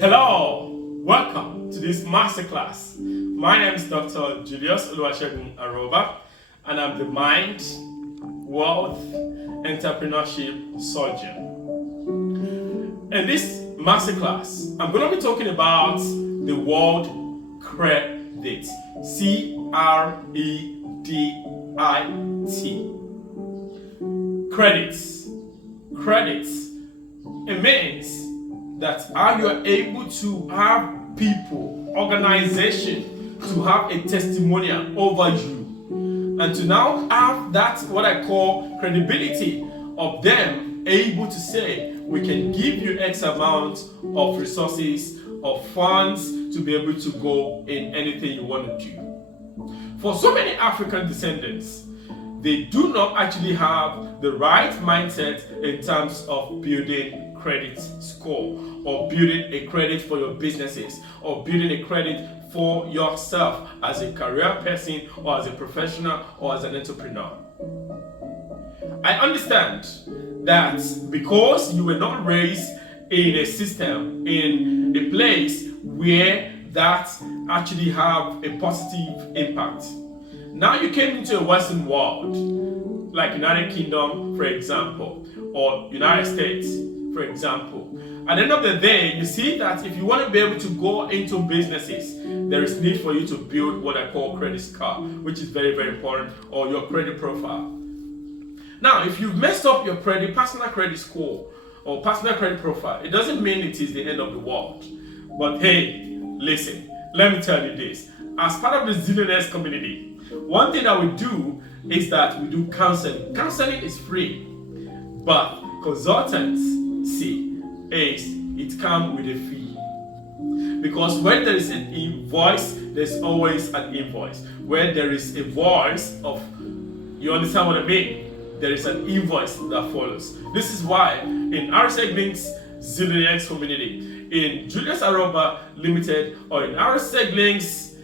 Hello, welcome to this masterclass. My name is Dr. Julius O.Aroba, and I'm the Mind, Wealth, Entrepreneurship Surgeon. In this masterclass, I'm going to be talking about the word credit. C-R-E-D-I-T. Credits. It means that how you are able to have people, organization, to have a testimonial over you, and to now have that what I call credibility of them able to say, we can give you X amount of resources, of funds to be able to go in anything you want to do. For so many African descendants, they do not actually have the right mindset in terms of building credit score, or building a credit for your businesses, or building a credit for yourself as a career person, or as a professional, or as an entrepreneur. I understand that because you were not raised in a system, in a place where that actually have a positive impact. Now you came into a Western world, like United Kingdom, for example, or United States, for example. At the end of the day, you see that if you want to be able to go into businesses, there is need for you to build what I call credit score, which is very, very important, or your credit profile. Now, if you've messed up your personal credit score or personal credit profile, it doesn't mean it is the end of the world. But hey, listen, let me tell you this. As part of the Zillionaires community, one thing that we do is that we do counseling. Counseling is free, but consultancy it comes with a fee. Because when there is an invoice, there's always an invoice. Where there is a voice of, you understand what I mean? There is an invoice that follows. This is why in RSEG Links Zillionaires community, in Julius O.Aroba Limited, or in RSEG Links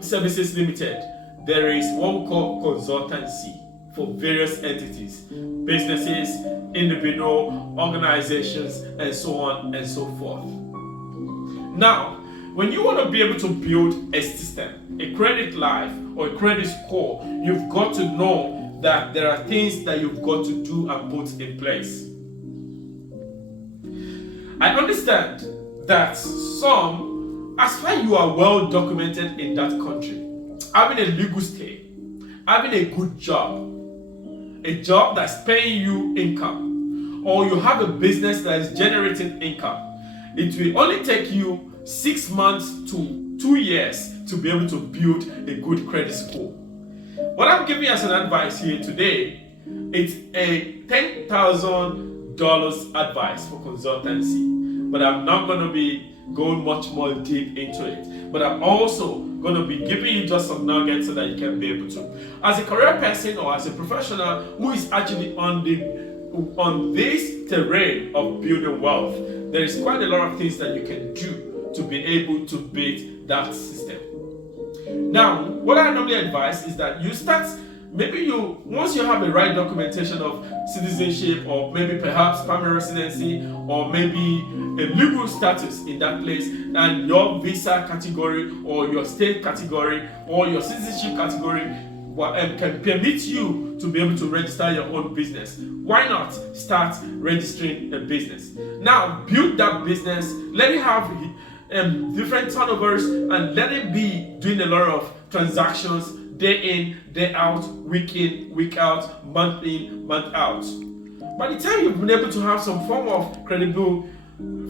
Services Limited, there is what we call consultancy for various entities, businesses, individual organizations, and so on and so forth. Now, when you want to be able to build a system, a credit life, or a credit score, you've got to know that there are things that you've got to do and put in place. I understand that some, as far as you are well documented in that country, having a legal stay, having a good job, a job that's paying you income, or you have a business that is generating income, it will only take you 6 months to 2 years to be able to build a good credit score. What I'm giving as an advice here today, it's a $10,000 advice for consultancy, but I'm not going to be going much more deep into it. But I'm also going to be giving you just some nuggets so that you can be able to. As a career person or as a professional who is actually on this terrain of building wealth, there is quite a lot of things that you can do to be able to beat that system. Now, what I normally advise is that you start, once you have the right documentation of citizenship, or maybe perhaps permanent residency, or maybe a legal status in that place, and your visa category, or your state category, or your citizenship category can permit you to be able to register your own business. Why not start registering a business? Now, build that business, let it have different turnovers, and let it be doing a lot of transactions day in, day out, week in, week out, month in, month out. By the time you've been able to have some form of credible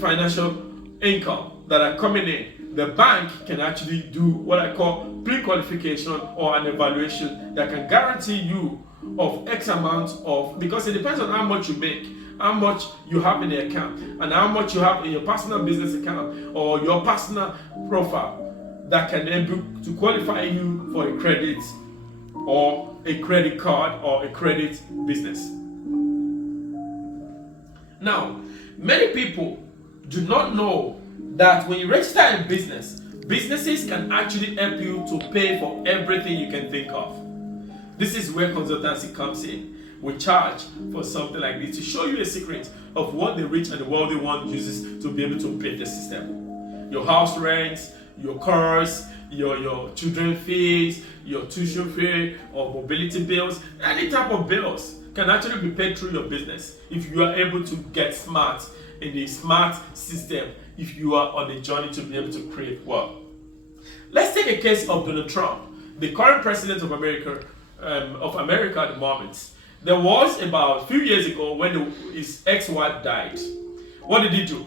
financial income that are coming in, the bank can actually do what I call pre-qualification, or an evaluation that can guarantee you of X amount of, because it depends on how much you make, how much you have in the account, and how much you have in your personal business account or your personal profile, that can able to qualify you for a credit, or a credit card, or a credit business. Now, many people do not know that when you register a business, businesses can actually help you to pay for everything you can think of. This is where consultancy comes in. will charge for something like this to show you a secret of what the rich and the wealthy one uses to be able to pay the system. Your house rent, your cars, your children fees, your tuition fee or mobility bills, any type of bills can actually be paid through your business if you are able to get smart in the smart system, if you are on a journey to be able to create wealth. Let's take a case of Donald Trump, the current president of America at the moment. There was about a few years ago when his ex-wife died. What did he do?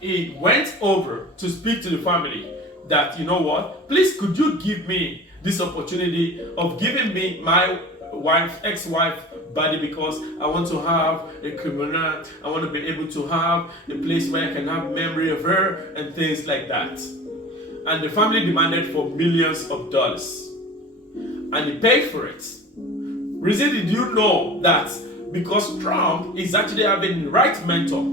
He went over to speak to the family that, you know what, please could you give me this opportunity of giving me my ex-wife body, because I want to have a criminal, I want to be able to have a place where I can have memory of her and things like that. And the family demanded for millions of dollars. And he paid for it. Reason, did you know that because Trump is actually having the right mentor,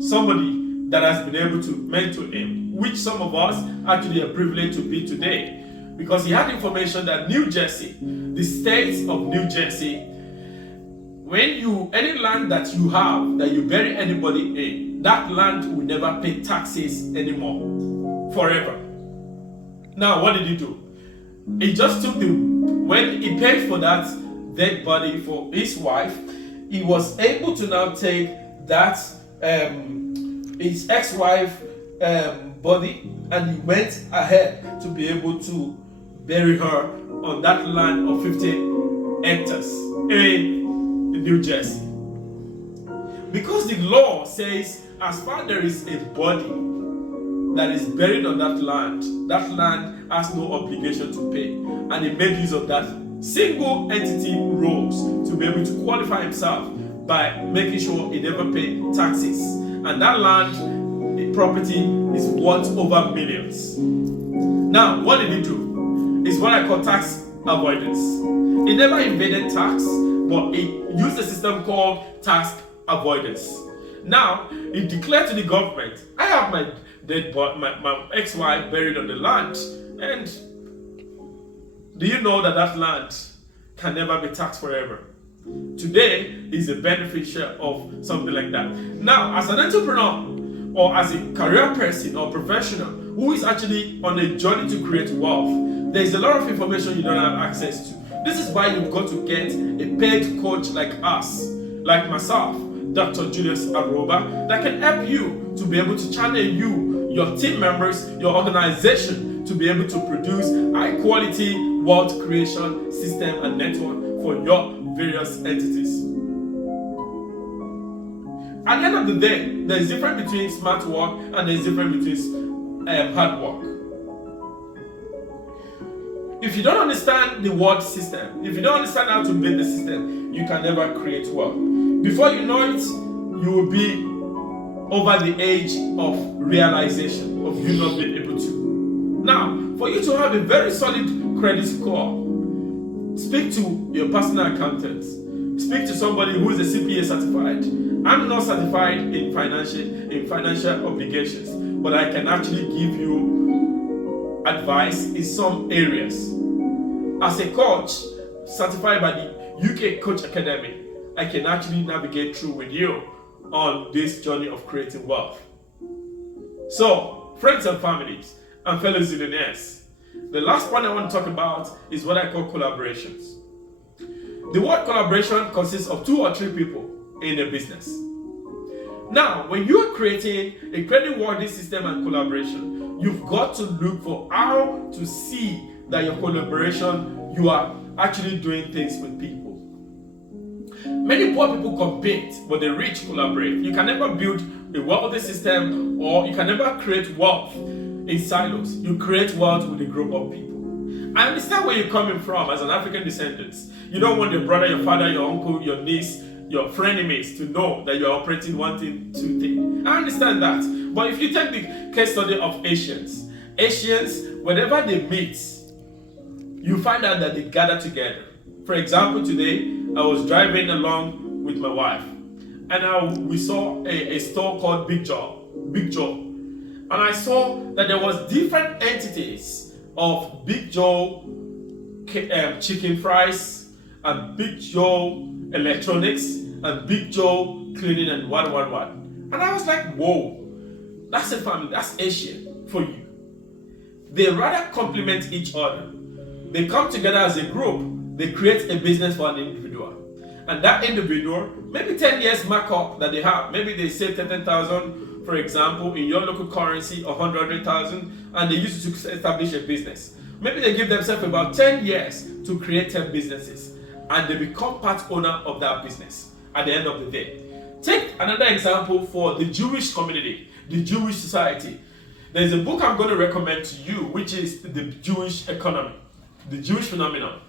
somebody that has been able to mentor him, which some of us actually are privileged to be today, because he had information that New Jersey, the state of New Jersey, any land that you have, that you bury anybody in, that land will never pay taxes anymore, forever. Now, what did he do? He just took when he paid for that dead body for his wife, he was able to now take that, his ex-wife body, and he went ahead to be able to bury her on that land of 50 hectares in New Jersey. Because the law says, as far as there is a body that is buried on that land has no obligation to pay. And he made use of that single entity rules to be able to qualify himself by making sure he never paid taxes. And that land, the property, is worth over millions. Now, what did he do? It's what I call tax avoidance. He never evaded tax, but he used a system called tax avoidance. Now, he declared to the government, I have my dead body, my ex-wife buried on the land, and do you know that land can never be taxed forever? Today, he's a beneficiary of something like that. Now, as an entrepreneur, or as a career person or professional who is actually on a journey to create wealth, there's a lot of information you don't have access to. This is why you've got to get a paid coach like us, like myself, Dr. Julius O.Aroba, that can help you to be able to channel you, your team members, your organization, to be able to produce high quality wealth creation system and network for your various entities. At the end of the day, there is difference between smart work and there is difference between hard work. If you don't understand the world system, if you don't understand how to build the system, you can never create wealth. Before you know it, you will be over the age of realization of you not being able to. Now, for you to have a very solid credit score, speak to your personal accountant. Speak to somebody who is a CPA certified. I'm not certified in financial obligations, but I can actually give you advice in some areas. As a coach certified by the UK Coach Academy, I can actually navigate through with you on this journey of creating wealth. So, friends and families and fellow zillionaires, the last point I want to talk about is what I call collaborations. The word collaboration consists of 2 or 3 people in a business. Now, when you are creating a credit-worthy system and collaboration, you've got to look for how to see that your collaboration, you are actually doing things with people. Many poor people compete, but the rich collaborate. You can never build a wealthy system, or you can never create wealth in silos. You create wealth with a group of people. I understand where you're coming from as an African descendant. You don't want your brother, your father, your uncle, your niece, your frenemies to know that you're operating one thing, two things. I understand that. But if you take the case study of Asians, whenever they meet, you find out that they gather together. For example, today, I was driving along with my wife, and we saw a store called Big Joe. And I saw that there was different entities of Big Joe chicken fries and Big Joe electronics, and Big Joe cleaning and what. And I was like, whoa, that's a family, that's Asian for you. They rather complement each other. They come together as a group, they create a business for an individual. And that individual, maybe 10 years markup that they have, maybe they save 10,000, for example, in your local currency, or 100,000, and they use it to establish a business. Maybe they give themselves about 10 years to create 10 businesses, and they become part owner of that business at the end of the day. Take another example for the Jewish community, the Jewish society. There's a book I'm going to recommend to you, which is The Jewish Economy, the Jewish Phenomenon.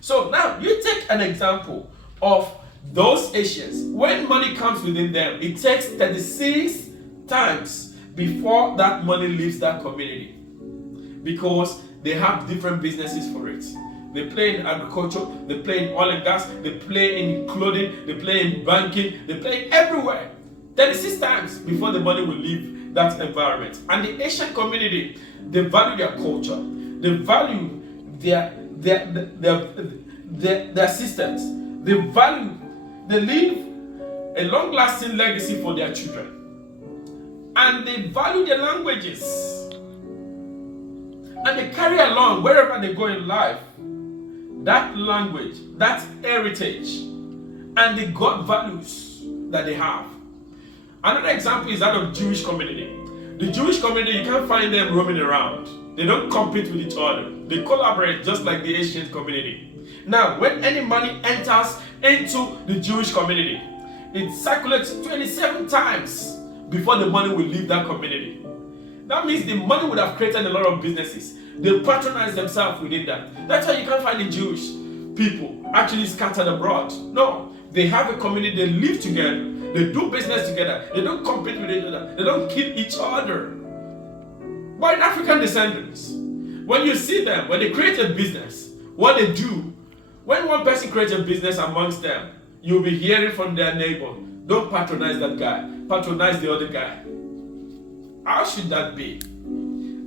So now you take an example of those Asians. When money comes within them, it takes 36 times before that money leaves that community, because they have different businesses for it. They play in agriculture, they play in oil and gas, they play in clothing, they play in banking, they play everywhere. 36 times before the money will leave that environment. And the Asian community, they value their culture, they value their systems, they leave a long-lasting legacy for their children. And they value their languages. And they carry along wherever they go in life that language, that heritage, and the God values that they have. Another example is that of Jewish community. The Jewish community, you can't find them roaming around. They don't compete with each other. They collaborate just like the Asian community. Now, when any money enters into the Jewish community, it circulates 27 times before the money will leave that community. That means the money would have created a lot of businesses. They patronize themselves within that. That's why you can't find the Jewish people actually scattered abroad. No, they have a community, they live together, they do business together, they don't compete with each other, they don't kill each other. White African descendants, when you see them, when they create a business, what they do, when one person creates a business amongst them, you'll be hearing from their neighbor, don't patronize that guy, patronize the other guy. How should that be?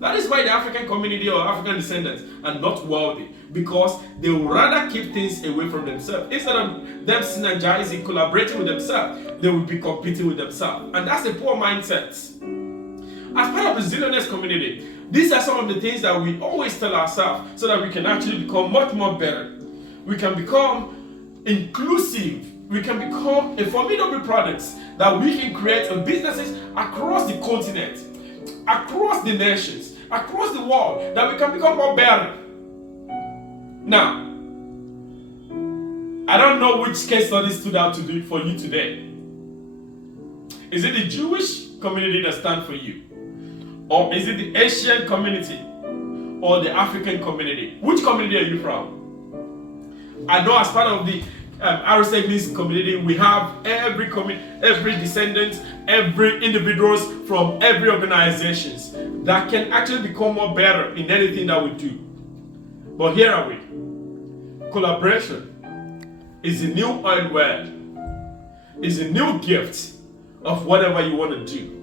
That is why the African community or African descendants are not wealthy, because they would rather keep things away from themselves. Instead of them synergizing, collaborating with themselves, they would be competing with themselves. And that's a poor mindset. As part of the Zillionaires community, these are some of the things that we always tell ourselves so that we can actually become much more better. We can become inclusive. We can become a formidable products that we can create businesses across the continent, across the nations, across the world, that we can become more better. Now, I don't know which case study stood out to do for you today. Is it the Jewish community that stands for you? Or is it the Asian community? Or the African community? Which community are you from? I know as part of the RSA community, we have every descendant, every individuals from every organizations that can actually become more better in anything that we do. But here are we. Collaboration is a new oil well, is a new gift of whatever you want to do.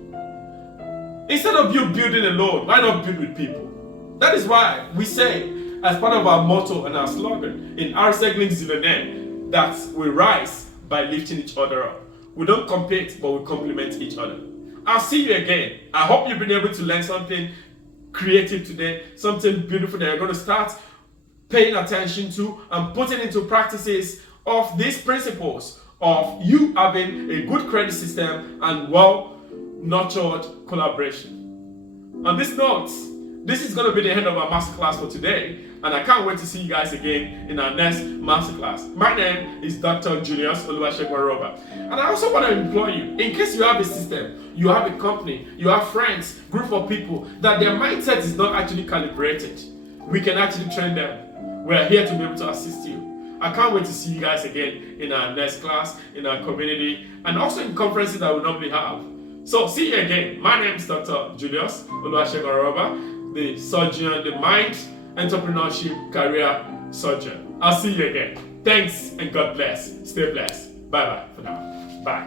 Instead of you building alone, why not build with people? That is why we say, as part of our motto and our slogan in RSA Zillionaire, that we rise by lifting each other up. We don't compete, but we complement each other. I'll see you again. I hope you've been able to learn something creative today, something beautiful that you're going to start paying attention to and putting into practices of these principles of you having a good credit system and well-nurtured collaboration. On this note, this is going to be the end of our masterclass for today, and I can't wait to see you guys again in our next masterclass. My name is Dr. Julius O.Aroba, and I also want to implore you, in case you have a system, you have a company, you have friends, group of people, that their mindset is not actually calibrated, we can actually train them. We're here to be able to assist you. I can't wait to see you guys again in our next class, in our community, and also in conferences that we normally have. So see you again. My name is Dr. Julius O.Aroba, the surgeon, the mind, entrepreneurship, career surgeon. I'll see you again. Thanks and God bless. Stay blessed. Bye-bye for now. Bye.